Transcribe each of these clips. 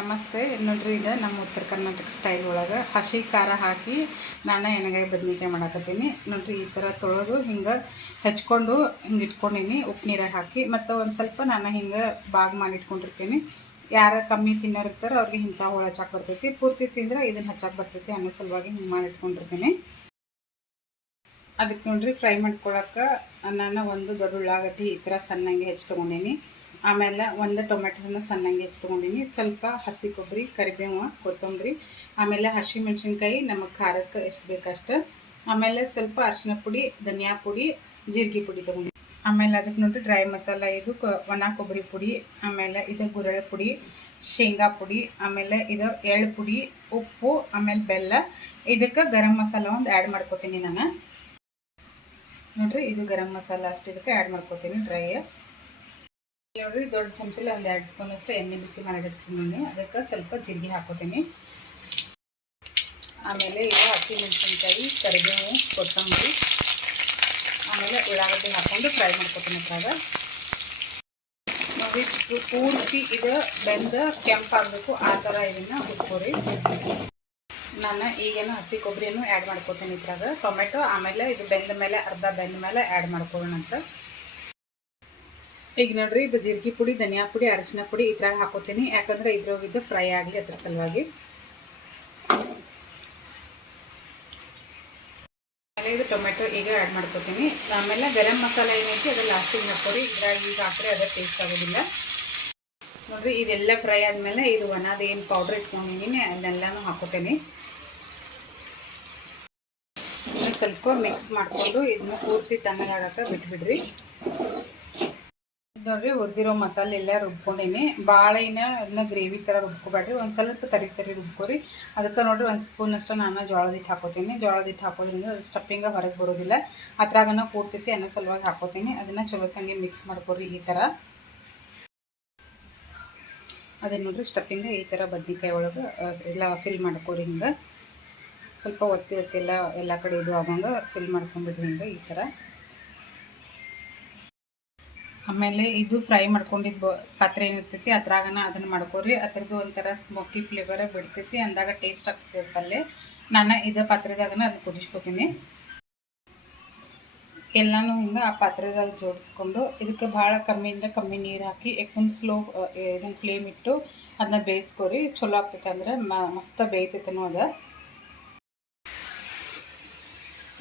ನಮಸ್ತೆ. ನೋಡ್ರಿ, ಇದು ನಮ್ಮ ಉತ್ತರ ಕರ್ನಾಟಕ ಸ್ಟೈಲ್ ಒಳಗೆ ಹಸಿ ಖಾರ ಹಾಕಿ ನಾನು ಎಣ್ಣೆಗಾಯಿ ಬದ್ನಿಕಾಯಿ ಮಾಡಕತ್ತೀನಿ. ನೋಡ್ರಿ, ಈ ಥರ ತೊಳೆದು ಹಿಂಗೆ ಹೆಚ್ಕೊಂಡು ಹಿಂಗೆ ಇಟ್ಕೊಂಡೀನಿ. ಉಪ್ಪು ನೀರಾಗ ಹಾಕಿ ಮತ್ತು ಒಂದು ಸ್ವಲ್ಪ ನಾನು ಹಿಂಗೆ ಬಾಗ್ ಮಾಡಿ ಇಟ್ಕೊಂಡಿರ್ತೀನಿ. ಯಾರು ಕಮ್ಮಿ ತಿನ್ನೋರು ಇರ್ತಾರೆ ಅವ್ರಿಗೆ ಇಂಥ ಹುಳ ಹಚ್ಚಾಕ್ ಬರ್ತೈತಿ. ಪೂರ್ತಿ ತಿಂದ್ರೆ ಇದನ್ನು ಹಚ್ಚಾಕ್ ಬರ್ತೈತಿ ಅನ್ನೋ ಸಲುವಾಗಿ ಹಿಂಗೆ ಮಾಡಿ ಇಟ್ಕೊಂಡಿರ್ತೀನಿ. ಅದಕ್ಕೆ ನೋಡ್ರಿ ಫ್ರೈ ಮಾಡ್ಕೊಳಕ್ಕೆ ನಾನು ಒಂದು ದೊಡ್ಡ ಉಳ್ಳಾಗಡ್ಡಿ ಈ ಥರ ಸಣ್ಣಂಗೆ ಹೆಚ್ಚು ತೊಗೊಂಡೀನಿ. ಆಮೇಲೆ ಒಂದು ಟೊಮೆಟೊನ ಸಣ್ಣಂಗೆ ಹೆಚ್ಚು ತೊಗೊಂಡೀನಿ. ಸ್ವಲ್ಪ ಹಸಿ ಕೊಬ್ಬರಿ ಕರಿಬೇವು ಕೊತ್ತಂಬರಿ, ಆಮೇಲೆ ಹಸಿ ಮೆಣಸಿನ್ಕಾಯಿ, ನಮಗೆ ಖಾರಕ್ಕೆ ಎಷ್ಟು ಬೇಕಷ್ಟು. ಆಮೇಲೆ ಸ್ವಲ್ಪ ಅರಿಶಿನ ಪುಡಿ, ಧನಿಯಾ ಪುಡಿ, ಜೀರಿಗೆ ಪುಡಿ ತೊಗೊಂಡಿನಿ. ಆಮೇಲೆ ಅದಕ್ಕೆ ನೋಡಿ ಡ್ರೈ ಮಸಾಲ ಇದು ಒಣ ಕೊಬ್ಬರಿ ಪುಡಿ, ಆಮೇಲೆ ಇದು ಗುರೆಳ್ಳು ಪುಡಿ, ಶೇಂಗಾ ಪುಡಿ, ಆಮೇಲೆ ಇದು ಎಳ್ಳು ಪುಡಿ, ಉಪ್ಪು, ಆಮೇಲೆ ಬೆಲ್ಲ. ಇದಕ್ಕೆ ಗರಂ ಮಸಾಲ ಒಂದು ಆ್ಯಡ್ ಮಾಡ್ಕೋತೀನಿ ನಾನು. ನೋಡ್ರಿ ಇದು ಗರಂ ಮಸಾಲ ಅಷ್ಟು ಇದಕ್ಕೆ ಆ್ಯಡ್ ಮಾಡ್ಕೊತೀನಿ ಡ್ರೈ ನೋಡ್ರಿ ದೊಡ್ಡ ಚಮಚಲ್ಲಿ ಒಂದು ಎರಡು ಸ್ಪೂನ್ ಅಷ್ಟು ಎಣ್ಣೆ ಬಿಸಿ ಮಾಡಿಟ್ಕೊಂಡು ಅದಕ್ಕೆ ಸ್ವಲ್ಪ ಜೀರಿಗೆ ಹಾಕೋತೀನಿ. ಆಮೇಲೆ ಈಗ ಹಸಿ ಮೆಣಸಿನ್ಕಾಯಿ, ಕರಿಬೇವು, ಕೊತ್ತಂಬರಿ, ಆಮೇಲೆ ಉಳ್ಳಾಗಡ್ಡಿ ಹಾಕ್ಕೊಂಡು ಫ್ರೈ ಮಾಡ್ಕೊತೀನಿ ಅದ್ರಾಗ. ನೋಡಿ ಪೂರ್ತಿ ಇದು ಬೆಂದ ಕೆಂಪಾಗಬೇಕು ಆ ಥರ ಇದನ್ನು ಹುಡ್ಕೋರಿ ನಾನು ಈಗೇನು ಹಸಿ ಕೊಬ್ಬರಿಯನ್ನು ಆ್ಯಡ್ ಮಾಡ್ಕೊತೀನಿ ಇದ್ರಾಗ. ಟೊಮೆಟೊ ಆಮೇಲೆ ಇದು ಬೆಂದ ಮೇಲೆ, ಅರ್ಧ ಬೆಂದ ಮೇಲೆ ಆ್ಯಡ್ ಮಾಡ್ಕೊಳ್ಳೋಣ ಅಂತ ಈಗ ನೋಡ್ರಿ, ಇದು ಜೀರಿಗೆ ಪುಡಿ, ಧನಿಯಾ ಪುಡಿ, ಅರಿಶಿನ ಪುಡಿ ಇದ್ರಾಗ ಹಾಕೋತೀನಿ. ಯಾಕಂದ್ರೆ ಇದ್ರೋಗಿದ್ದು ಫ್ರೈ ಆಗಲಿ ಅದ್ರ ಸಲುವಾಗಿ. ಆಮೇಲೆ ಇದು ಟೊಮೆಟೊ ಈಗ ಆ್ಯಡ್ ಮಾಡ್ಕೋತೀನಿ. ಆಮೇಲೆ ಗರಂ ಮಸಾಲ ಏನೈತಿ ಅದು ಲಾಸ್ಟಿಗೆ ಹಾಕೋರಿ ಇದ್ರಾಗ ಈಗ ಹಾಕ್ರೆ ಅದು ಟೇಸ್ಟ್ ಆಗೋದಿಲ್ಲ. ನೋಡ್ರಿ, ಇದೆಲ್ಲ ಫ್ರೈ ಆದಮೇಲೆ ಇದು ಒಣದ ಏನು ಪೌಡ್ರ್ ಇಟ್ಕೊಂಡಿದ್ದೀನಿ ಅದನ್ನೆಲ್ಲನೂ ಹಾಕೋತೀನಿ. ಸ್ವಲ್ಪ ಮಿಕ್ಸ್ ಮಾಡಿಕೊಂಡು ಇದನ್ನ ಪೂರ್ತಿ ತಣ್ಣಗಾಗಕ್ಕೆ ಬಿಟ್ಬಿಡ್ರಿ. ನೋಡ್ರಿ ಹುರಿದಿರೋ ಮಸಾಲೆ ಎಲ್ಲ ರುಬ್ಕೊಂಡೀನಿ. ಬಾಳೆನ ಅದನ್ನ ಗ್ರೇವಿ ಥರ ರುಬ್ಕೊಬೇಡ್ರಿ. ಒಂದು ಸ್ವಲ್ಪ ತರಿ ತರಿ ರುಬ್ಕೊರಿ. ಅದಕ್ಕೆ ನೋಡ್ರಿ ಒಂದು ಸ್ಪೂನ್ ಅಷ್ಟು ನಾನು ಜೋಳದ ಹಿಟ್ಟು ಹಾಕೋತೀನಿ. ಜೋಳದ ಹಿಟ್ಟು ಹಾಕೋದ್ರಿಂದ ಅದು ಸ್ಟಪ್ಪಿಂಗ ಹೊರಗೆ ಬರೋದಿಲ್ಲ. ಅದ್ರಾಗನ ಕೂಡ್ತೈತಿ, ಅನ್ನೋ ಸಲುವಾಗಿ ಹಾಕೋತೀನಿ. ಅದನ್ನು ಚಲೋ ತಂಗಿ ಮಿಕ್ಸ್ ಮಾಡ್ಕೊರಿ ಈ ಥರ ಅದೇ ನೋಡ್ರಿ ಸ್ಟಪ್ಪಿಂಗ ಈ ಥರ ಬದ್ನಿಕಾಯಿ ಒಳಗೆ ಎಲ್ಲ ಫಿಲ್ ಮಾಡ್ಕೋರಿ ಹಿಂಗೆ. ಸ್ವಲ್ಪ ಒತ್ತಿ ಒತ್ತಿ ಎಲ್ಲ ಎಲ್ಲ ಕಡೆ ಇದು ಆಗೋಂಗೆ ಫಿಲ್ ಮಾಡ್ಕೊಂಬಿಡ್ರಿ ಹಿಂಗೆ ಈ ಥರ ಆಮೇಲೆ ಇದು ಫ್ರೈ ಮಾಡ್ಕೊಂಡಿದ್ದು ಪಾತ್ರೆ ಏನಿರ್ತೈತಿ, ಅದ್ರಾಗನ ಅದನ್ನು ಮಾಡ್ಕೊರಿ. ಅದ್ರದ್ದು ಒಂಥರ ಸ್ಮೋಕಿ ಫ್ಲೇವರ್ ಬಿಡ್ತೈತಿ, ಅಂದಾಗ ಟೇಸ್ಟ್ ಆಗ್ತೈತಿ ಪಲ್ಯ ನಾನು ಇದೇ ಪಾತ್ರೆದಾಗನ ಅದನ್ನ ಕುದಿಸ್ಕೊತೀನಿ. ಎಲ್ಲನೂ ಹಿಂಗೆ ಆ ಪಾತ್ರೆದಾಗ ಜೋಡಿಸ್ಕೊಂಡು, ಇದಕ್ಕೆ ಭಾಳ ಕಮ್ಮಿಯಿಂದ ಕಮ್ಮಿ ನೀರು ಹಾಕಿ ಯಾಕೊಂದು ಸ್ಲೋ ಇದನ್ನು ಫ್ಲೇಮ್ ಇಟ್ಟು ಅದನ್ನ ಬೇಯಿಸ್ಕೊರಿ. ಚಲೋ ಆಗ್ತೈತೆ ಅಂದ್ರೆ ಮಸ್ತ್ ಬೇಯ್ತೈತೆ ಅದು.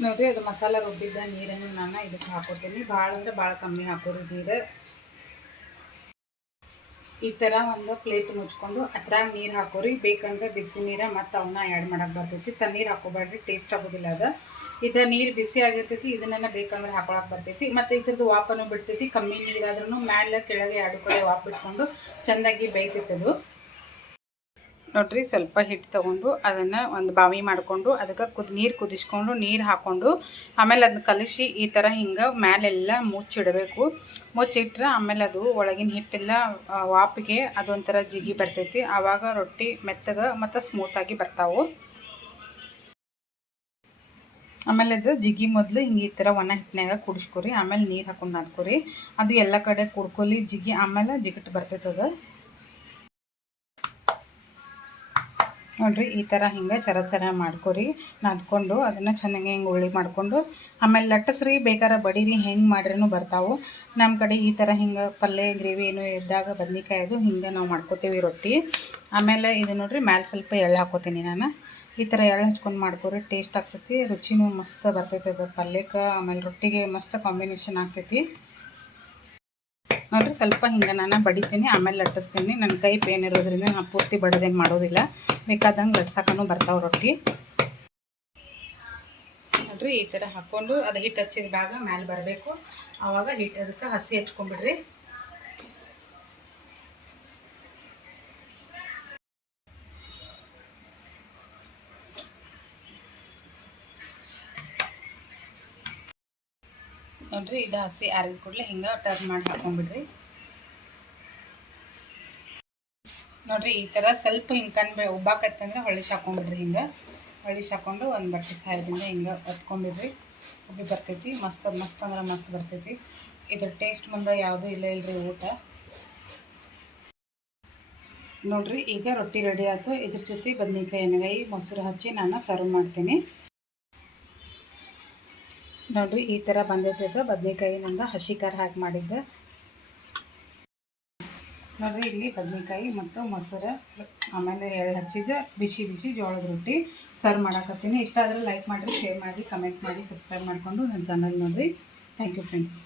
ನೋಡ್ರಿ, ಅದು ಮಸಾಲ ರುಬ್ಬಿದ್ದ ನೀರನ್ನು ನಾನು ಇದಕ್ಕೆ ಹಾಕೋತೀನಿ. ಭಾಳ ಅಂದ್ರೆ ಭಾಳ ಕಮ್ಮಿ ಹಾಕೋರಿ ನೀರು. ಈ ಥರ ಒಂದು ಪ್ಲೇಟ್ ಮುಚ್ಕೊಂಡು ಅದ್ರಾಗ ನೀರು ಹಾಕೋರಿ. ಬೇಕಂದ್ರೆ ಬಿಸಿ ನೀರ ಮತ್ತು ಅವನ್ನ ಆ್ಯಡ್ ಮಾಡೋಕೆ ಬರ್ತೈತಿ. ತಣ್ಣೀರು ಹಾಕೋಬೇಡ್ರಿ ಟೇಸ್ಟ್ ಆಗೋದಿಲ್ಲ ಅದು. ಇದು ನೀರು ಬಿಸಿ ಆಗಿರ್ತೈತಿ, ಇದನ್ನೆಲ್ಲ ಬೇಕಂದ್ರೆ ಹಾಕೊಳಕ್ಕೆ ಬರ್ತೈತಿ. ಮತ್ತು ಇದ್ರದ್ದು ವಾಪನ್ನು ಬಿಡ್ತೈತಿ. ಕಮ್ಮಿ ನೀರಾದ್ರೂ ಮೇಲೆ ಕೆಳಗೆ ಎರಡು ಕಡೆ ವಾಪ್ ಇಟ್ಕೊಂಡು ಚೆಂದಾಗಿ ಅದು ನೋಡ್ರಿ, ಸ್ವಲ್ಪ ಹಿಟ್ಟು ತೊಗೊಂಡು ಅದನ್ನು ಒಂದು ಬಾವಿ ಮಾಡಿಕೊಂಡು ಅದಕ್ಕೆ ಕುದ್, ನೀರು ಕುದಿಸ್ಕೊಂಡು ನೀರು ಹಾಕ್ಕೊಂಡು ಆಮೇಲೆ ಅದನ್ನ ಕಲಿಸಿ ಈ ಥರ ಹಿಂಗೆ ಮ್ಯಾಲೆಲ್ಲ ಮುಚ್ಚಿಡಬೇಕು. ಮುಚ್ಚಿಟ್ರೆ ಆಮೇಲೆ ಅದು ಒಳಗಿನ ಹಿಟ್ಟೆಲ್ಲ ವಾಪಿಗೆ ಅದೊಂಥರ ಜಿಗಿ ಬರ್ತೈತಿ. ಆವಾಗ ರೊಟ್ಟಿ ಮೆತ್ತಗೆ ಮತ್ತು ಸ್ಮೂತಾಗಿ ಬರ್ತಾವೆ. ಆಮೇಲೆ ಅದು ಜಿಗಿ ಮೊದಲು ಹಿಂಗೆ ಈ ಥರ ಒಣ ಹಿಟ್ಟಿನಾಗ ಕುಡಿಸ್ಕೊರಿ. ಆಮೇಲೆ ನೀರು ಹಾಕೊಂಡು ನಾದ್ಕೊರಿ. ಅದು ಎಲ್ಲ ಕಡೆ ಕುಡ್ಕೊಲಿ, ಜಿಗಿ ಆಮೇಲೆ ಜಿಗಿಟ್ ಬರ್ತೈತೆ ನೋಡ್ರಿ, ಈ ಥರ ಹಿಂಗೆ ಚರ ಚರ ಮಾಡ್ಕೊರಿ, ನಾದ್ಕೊಂಡು ಅದನ್ನು ಚೆನ್ನಾಗಿ ಹಿಂಗೆ ಉಳ್ಳಿ ಮಾಡಿಕೊಂಡು, ಆಮೇಲೆ ಲಟ್ಟಸ್ರಿ ಬೇಕಾರ ಬಡೀರಿ ಹೆಂಗೆ ಮಾಡ್ರೂ ಬರ್ತಾವೆ. ನಮ್ಮ ಕಡೆ ಈ ಥರ ಹಿಂಗೆ ಪಲ್ಯ ಗ್ರೇವಿ ಏನು ಇದ್ದಾಗ ಬದ್ನಿಕಾಯಿ ಅದು ಹಿಂಗೆ ನಾವು ಮಾಡ್ಕೋತೀವಿ ರೊಟ್ಟಿ. ಆಮೇಲೆ ಇದು ನೋಡಿರಿ, ಮ್ಯಾಲೆ ಸ್ವಲ್ಪ ಎಳ್ಳು ಹಾಕೋತೀನಿ ನಾನು. ಈ ಥರ ಎಳ್ಳು ಹಚ್ಕೊಂಡು ಮಾಡ್ಕೊರಿ, ಟೇಸ್ಟ್ ಆಗ್ತೈತಿ, ರುಚಿನೂ ಮಸ್ತ್ ಬರ್ತೈತಿ ಅದು ಪಲ್ಯಕ್ಕೆ. ಆಮೇಲೆ ರೊಟ್ಟಿಗೆ ಮಸ್ತ್ ಕಾಂಬಿನೇಷನ್ ಆಗ್ತೈತಿ. ನೋಡ್ರಿ ಸ್ವಲ್ಪ ಹಿಂಗೆ ನಾನು ಬಡಿತೀನಿ, ಆಮೇಲೆ ಲಟ್ಟಿಸ್ತೀನಿ. ನನ್ನ ಕೈ ಪೇನ್ ಇರೋದ್ರಿಂದ ನಾನು ಪೂರ್ತಿ ಬಡದೇನು ಮಾಡೋದಿಲ್ಲ. ಬೇಕಾದಂಗೆ ಲಟ್ಸಕ್ಕೂ ಬರ್ತಾವೆ ರೊಟ್ಟಿ. ನೋಡಿರಿ ಈ ಥರ ಹಾಕ್ಕೊಂಡು ಅದು ಹಿಟ್ಟು ಹಚ್ಚಿದ ಭಾಗ ಮ್ಯಾಲೆ ಬರಬೇಕು. ಆವಾಗ ಹಿಟ್ಟು ಅದಕ್ಕೆ ಹಸಿ ಹಚ್ಕೊಂಡ್ಬಿಡ್ರಿ. ನೋಡ್ರಿ, ಇದು ಹಸಿ ಆರಿದ ಕೂಡಲೇ ಹಿಂಗೆ ಟರ್ನ್ ಮಾಡಿ ಹಾಕೊಂಡ್ಬಿಡ್ರಿ. ನೋಡಿರಿ, ಈ ಥರ ಸ್ವಲ್ಪ ಹಿಂಗೆ ಕಂಡು ಉಬ್ಬಾಕತ್ತಂದ್ರೆ ಹೊಳಿಸಿ ಹಾಕೊಂಡ್ಬಿಡ್ರಿ ಹಿಂಗೆ. ಹೊಳಿಸಿ ಹಾಕೊಂಡು ಒಂದು ಬಟ್ಟೆ ಸಹಾಯದಿಂದ ಹಿಂಗೆ ಒತ್ಕೊಂಡ್ಬಿಡ್ರಿ. ಉಬ್ಬಿ ಬರ್ತೈತಿ, ಮಸ್ತ್ ಮಸ್ತ್ ಅಂದ್ರೆ ಮಸ್ತ್ ಬರ್ತೈತಿ. ಇದ್ರ ಟೇಸ್ಟ್ ಮುಂದೆ ಯಾವುದೂ ಇಲ್ಲ ಇಲ್ರಿ ಊಟ. ನೋಡ್ರಿ, ಈಗ ರೊಟ್ಟಿ ರೆಡಿ ಆಯ್ತು. ಇದ್ರ ಜೊತೆ ಬದ್ನೆಕಾಯಿ ಎಣ್ಣೆಗಾಯಿ ಮೊಸರು ಹಚ್ಚಿ ನಾನು ಸರ್ವ್ ಮಾಡ್ತೀನಿ. ನೋಡ್ರಿ, ಈ ಥರ ಬಂದೈತೆ ಬದನೆಕಾಯಿ ನಂದು ಹಸಿ ಖಾರ ಹಾಕಿ ಮಾಡಿದ್ದೆ. ನೋಡ್ರಿ, ಇಲ್ಲಿ ಬದನೆಕಾಯಿ ಮತ್ತು ಮೊಸರು, ಆಮೇಲೆ ಎಳ್ಳು ಹಚ್ಚಿದ್ದೆ. ಬಿಸಿ ಬಿಸಿ ಜೋಳದ ರೊಟ್ಟಿ. ಸರ್ವ್ ಮಾಡಕತ್ತೀನಿ. ಇಷ್ಟ ಆದರೆ ಲೈಕ್ ಮಾಡಿರಿ ಶೇರ್ ಮಾಡಿ ಕಮೆಂಟ್ ಮಾಡಿ ಸಬ್ಸ್ಕ್ರೈಬ್ ಮಾಡಿಕೊಂಡು ನನ್ನ ಚಾನಲ್ ನೋಡಿರಿ. Thank you friends